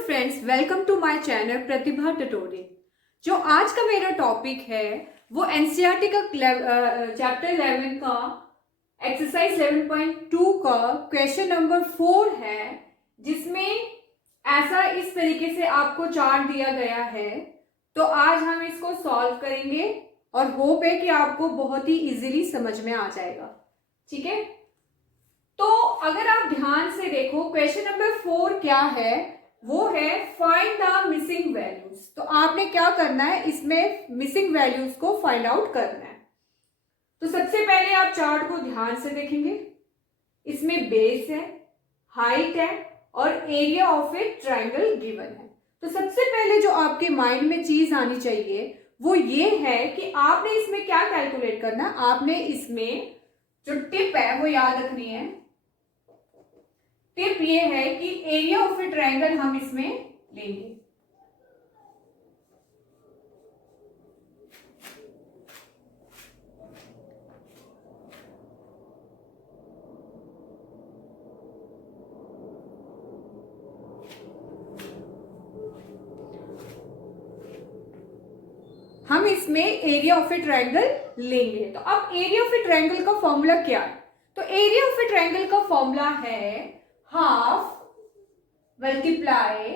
Friends, welcome to my channel Pratibha tutorial. जो आज का मेरा टॉपिक है वो एनसीईआरटी का चैप्टर 11 का एक्सरसाइज 11.2 का क्वेश्चन नंबर 4 है, जिसमें ऐसा इस तरीके से आपको चार्ट दिया गया है। तो आज हम इसको सॉल्व करेंगे और होप है कि आपको बहुत ही इजीली समझ में आ जाएगा। ठीक है, तो अगर आप ध्यान से देखो क्वेश्चन नंबर 4 क्या है, वो है फाइंड द मिसिंग वैल्यूज। तो आपने क्या करना है, इसमें मिसिंग वैल्यूज को फाइंड आउट करना है। तो सबसे पहले आप चार्ट को ध्यान से देखेंगे। इसमें बेस है, हाइट है और area of a triangle given है। तो सबसे पहले जो आपके माइंड में चीज आनी चाहिए वो ये है कि आपने इसमें क्या कैलकुलेट करना है। आपने इसमें जो टिप है वो याद रखनी है। टिप ये है कि एरिया ऑफ ए ट्रायंगल हम इसमें लेंगे। हम इसमें एरिया ऑफ ए ट्रायंगल लेंगे। तो अब एरिया ऑफ ए ट्रायंगल का फॉर्मूला क्या है? तो एरिया ऑफ ए ट्रायंगल का फॉर्मूला है half multiply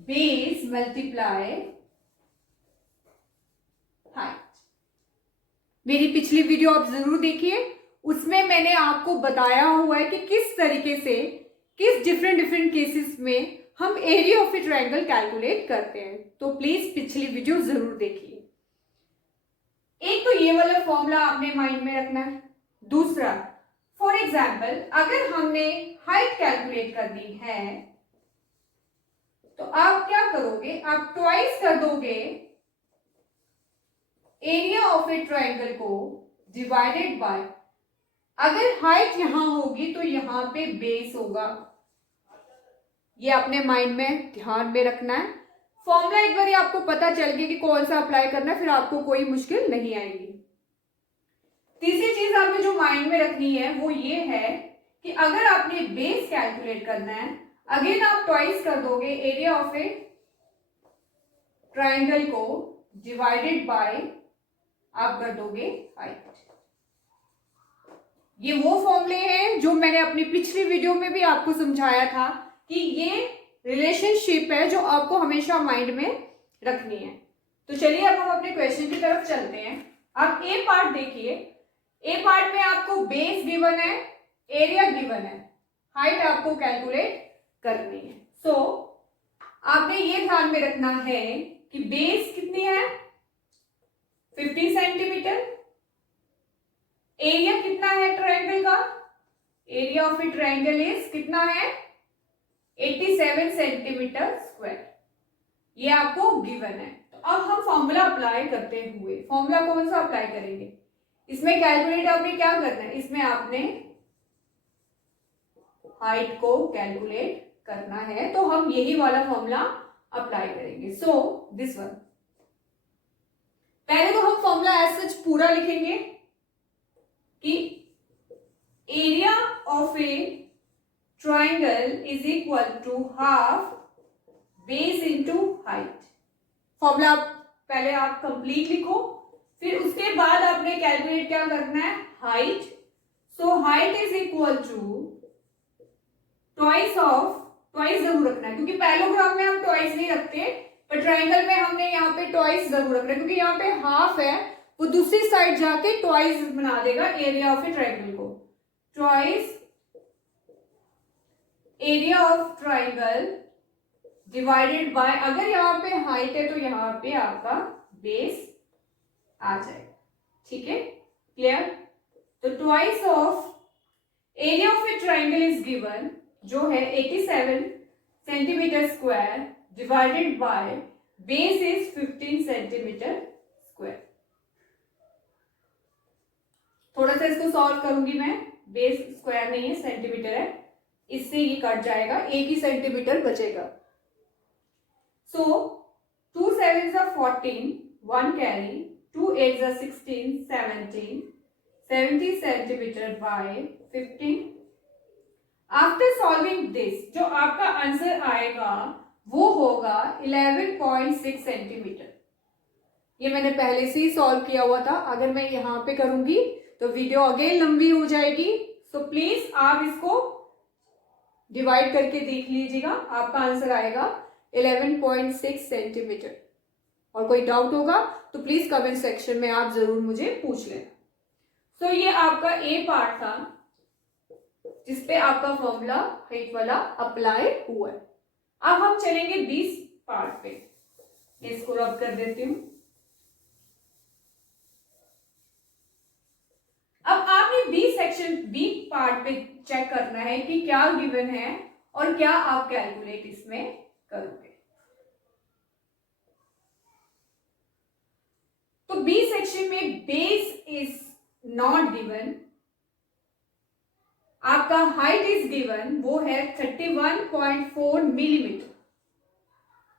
base multiply height. मेरी पिछली वीडियो आप जरूर देखिए, उसमें मैंने आपको बताया हुआ है कि किस तरीके से किस डिफरेंट केसेस में हम area of a triangle calculate करते हैं। तो प्लीज पिछली वीडियो जरूर देखिए। एक तो ये वाला फॉर्मूला आपने माइंड में रखना है। दूसरा, फॉर एग्जाम्पल अगर हमने हाइट कैलकुलेट करनी है तो आप क्या करोगे, आप ट्वाइस कर दोगे एरिया ऑफ ए ट्रायंगल को डिवाइडेड बाय, अगर हाइट यहां होगी तो यहां पे बेस होगा। ये अपने माइंड में ध्यान में रखना है। फॉर्मूला एक बार आपको पता चल गया कि कौन सा अप्लाई करना है, फिर आपको कोई मुश्किल नहीं आएगी। तीसरी चीज आपने जो माइंड में रखनी है वो ये है कि अगर आपने बेस कैलकुलेट करना है, अगेन आप ट्वाइस कर दोगे एरिया ऑफ ए ट्रायंगल को डिवाइडेड बाय आप कर दोगे हाइट। ये वो फॉर्मूले हैं जो मैंने अपनी पिछली वीडियो में भी आपको समझाया था कि ये रिलेशनशिप है जो आपको हमेशा माइंड में रखनी है। तो चलिए अब हम अपने क्वेश्चन की तरफ चलते हैं। आप ए पार्ट देखिए। ए पार्ट में आपको बेस गिवन है, एरिया गिवन है, हाइट आपको कैलकुलेट करनी है। सो आपने ये ध्यान में रखना है कि बेस कितनी है 50 सेंटीमीटर, एरिया कितना है ट्रायंगल का, area of a triangle is कितना है 87 सेंटीमीटर स्क्वायर। ये आपको गिवन है। तो अब हम फॉर्मूला अप्लाई करते हुए, फॉर्मूला कौन सा अप्लाई करेंगे, इसमें कैलकुलेट आपने क्या करना है, इसमें आपने हाइट को कैलकुलेट करना है। तो हम यही वाला फॉर्मूला अप्लाई करेंगे। सो दिस वन, पहले तो हम फॉर्मूला एज सच पूरा लिखेंगे कि area of a triangle is equal to half base into height. Formula आप पहले आप कंप्लीट लिखो, फिर उसके बाद आपने कैलकुलेट क्या करना है, height. So height is equal to twice of, twice जरूर रखना है क्योंकि पैरेललोग्राम में हम ट्वाइस नहीं रखते, पर ट्रायंगल में हमने यहाँ पे ट्वाइस जरूर रखना है क्योंकि यहाँ पे हाफ है, वो दूसरी साइड जाके ट्वाइस बना देगा एरिया ऑफ ए ट्रायंगल को। Twice area of triangle divided by, अगर यहाँ पे हाइट है तो यहाँ पे आपका बेस आ जाएगा। ठीक है, क्लियर। तो twice of area of a triangle is given, जो है 87 centimetre square divided by base is 15 centimetre square. थोड़ा सा इसको सॉल्व करूंगी मैं, बेस स्क्वायर नहीं है सेंटीमीटर है, इससे ये कट जाएगा, एक ही सेंटीमीटर बचेगा। सो 2 7s are 14, 1 carry, 2 8s are 16, 70 centimetre bye 15। After solving this जो आपका आंसर आएगा वो होगा 11.6 सेंटीमीटर। ये मैंने पहले से ही सॉल्व किया हुआ था, अगर मैं यहाँ पे करूंगी तो वीडियो अगेन लंबी हो जाएगी, सो प्लीज आप इसको डिवाइड करके देख लीजिएगा, आपका आंसर आएगा 11.6 सेंटीमीटर। और कोई डाउट होगा तो प्लीज कमेंट सेक्शन में आप जरूर मुझे पूछ लेना। सो ये आपका ए पार्ट था जिसपे आपका फॉर्मूला हाइट वाला अप्लाई हुआ है। अब हम चलेंगे 20 पार्ट पे, इसको रब कर देती हूं। अब आपने बी सेक्शन बी पार्ट पे चेक करना है कि क्या गिवन है और क्या आप कैलकुलेट इसमें करोगे। तो बी सेक्शन में बेस इज नॉट गिवन, आपका हाइट इज गिवन, वो है 31.4 मिलीमीटर।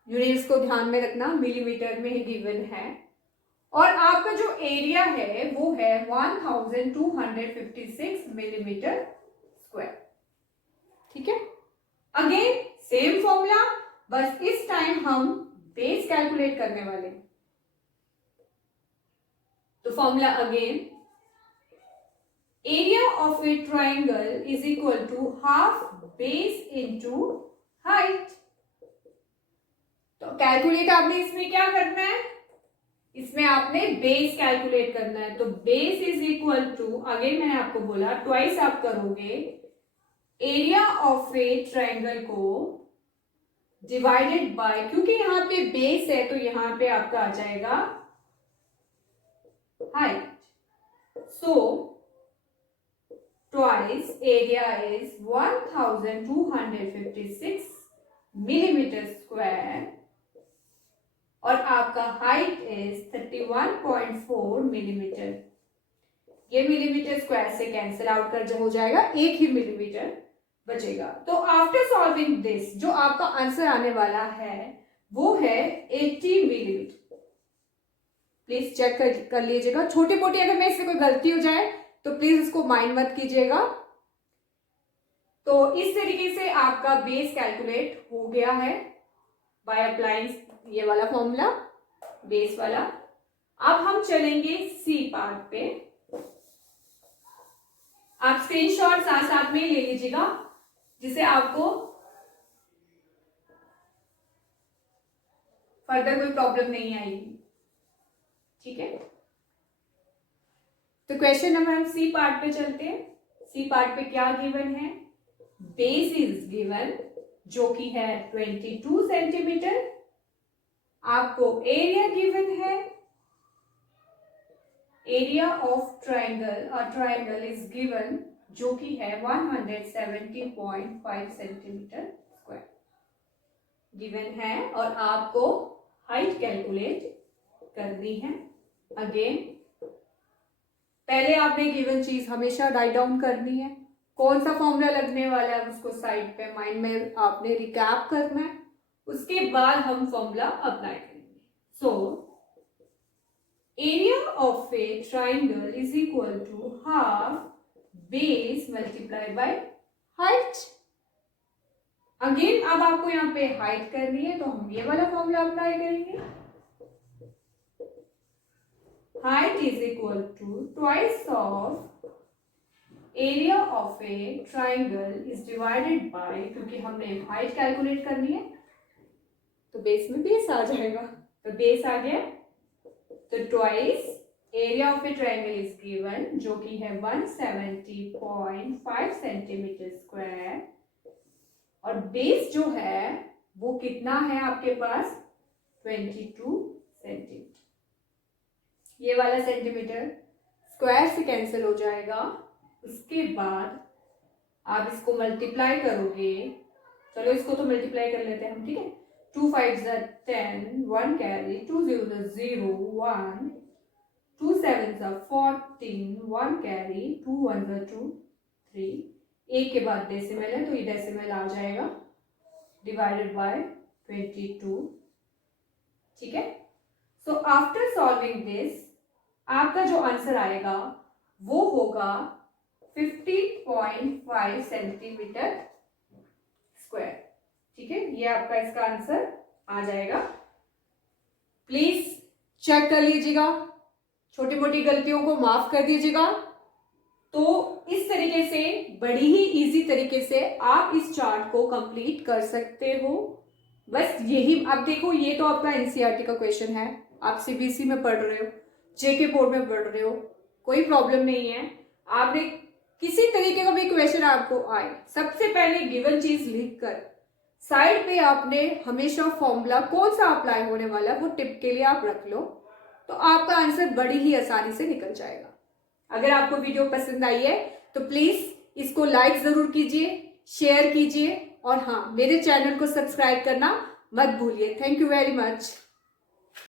यूनिट्स को ध्यान में रखना, मिलीमीटर में ही गिवन है। और आपका जो एरिया है वो है 1256 मिलीमीटर स्क्वायर। ठीक है, अगेन सेम फॉर्मूला, बस इस टाइम हम बेस कैलकुलेट करने वाले हैं। तो formula again, area of a triangle is equal to half base into height. तो कैलकुलेट आपने इसमें क्या करना है, इसमें आपने बेस कैलकुलेट करना है। तो base is equal to, again मैंने आपको बोला ट्वाइस आप करोगे एरिया ऑफ ए ट्राइंगल को डिवाइडेड बाय, क्योंकि यहां पे बेस है तो यहां पे आपका आ जाएगा height. So twice area is 1256 millimetre square और आपका हाइट इज 31.4 मिलीमीटर। ये मिलीमीटर स्क्वायर से कैंसिल आउट कर जो हो जाएगा, एक ही मिलीमीटर बचेगा। तो आफ्टर सॉल्विंग दिस जो आपका आंसर आने वाला है वो है 80 मिलीमीटर। प्लीज चेक कर लीजिएगा, छोटी मोटी अगर मैं इससे कोई गलती हो जाए तो प्लीज इसको माइंड मत कीजिएगा। तो इस तरीके से आपका बेस कैलकुलेट हो गया है बाय अप्लाइंग ये वाला फॉर्मूला, बेस वाला। अब हम चलेंगे सी पार्ट पे। आप स्क्रीनशॉट साथ साथ में ले लीजिएगा जिससे आपको फर्दर कोई प्रॉब्लम नहीं आएगी। ठीक है, तो क्वेश्चन नंबर हम सी पार्ट पे चलते हैं। सी पार्ट पे क्या गिवन है, बेस इज गिवन जो कि है 22 सेंटीमीटर। आपको एरिया गिवन है, एरिया ऑफ ट्राइंगल और ट्राइंगल इज गिवन जो कि है 170.5 सेंटीमीटर स्क्वायर गिवन है। और आपको हाइट कैलकुलेट करनी है। अगेन पहले आपने गिवन चीज हमेशा राइट डाउन करनी है, कौन सा फॉर्मूला लगने वाला है उसको साइड पे माइंड में आपने रिकैप करना है, उसके बाद हम फॉर्मूला अप्लाई करेंगे। So area of a triangle is equal to half base multiply by height. Again अब आपको यहाँ पे हाइट करनी है तो हम ये वाला फॉर्मूला अप्लाई करेंगे। Height is equal to twice of area of a triangle is divided by, क्योंकि हमने हाइट कैलकुलेट करनी है तो बेस में बेस आ जाएगा, तो बेस आ गया। तो twice area of a triangle is given जो कि है 170.5 सेंटीमीटर स्क्वायर और बेस जो है वो कितना है आपके पास 22 सेंटीमीटर। ये वाला सेंटीमीटर स्क्वायर से कैंसिल हो जाएगा, उसके बाद आप इसको मल्टीप्लाई करोगे। चलो इसको तो मल्टीप्लाई कर लेते हैं हम, ठीक है। 2 5 10, 1 कैरी, 2 0 0 1, 2 7 14, 1 कैरी, 2 1 2 3, एक के बाद डेसिमल है तो ये डेसिमल आ जाएगा डिवाइडेड बाय 22। ठीक है, सो आफ्टर सॉल्विंग दिस आपका जो आंसर आएगा वो होगा 50.5 सेंटीमीटर स्क्वायर। ठीक है, ये आपका इसका आंसर आ जाएगा। प्लीज चेक कर लीजिएगा, छोटी मोटी गलतियों को माफ कर दीजिएगा। तो इस तरीके से बड़ी ही इजी तरीके से आप इस चार्ट को कंप्लीट कर सकते हो। बस यही, अब देखो ये तो आपका एनसीईआरटी का क्वेश्चन है, आप सीबीएसई में पढ़ रहे हो, जेके बोर्ड में पढ़ रहे हो, कोई प्रॉब्लम नहीं है। आपने किसी तरीके का भी क्वेश्चन आपको आए, सबसे पहले गिवन चीज लिखकर साइड पे आपने हमेशा फॉर्मूला कौन सा अप्लाई होने वाला है वो टिप के लिए आप रख लो, तो आपका आंसर बड़ी ही आसानी से निकल जाएगा। अगर आपको वीडियो पसंद आई है तो प्लीज इसको लाइक जरूर कीजिए, शेयर कीजिए और हाँ, मेरे चैनल को सब्सक्राइब करना मत भूलिए। Thank you very much.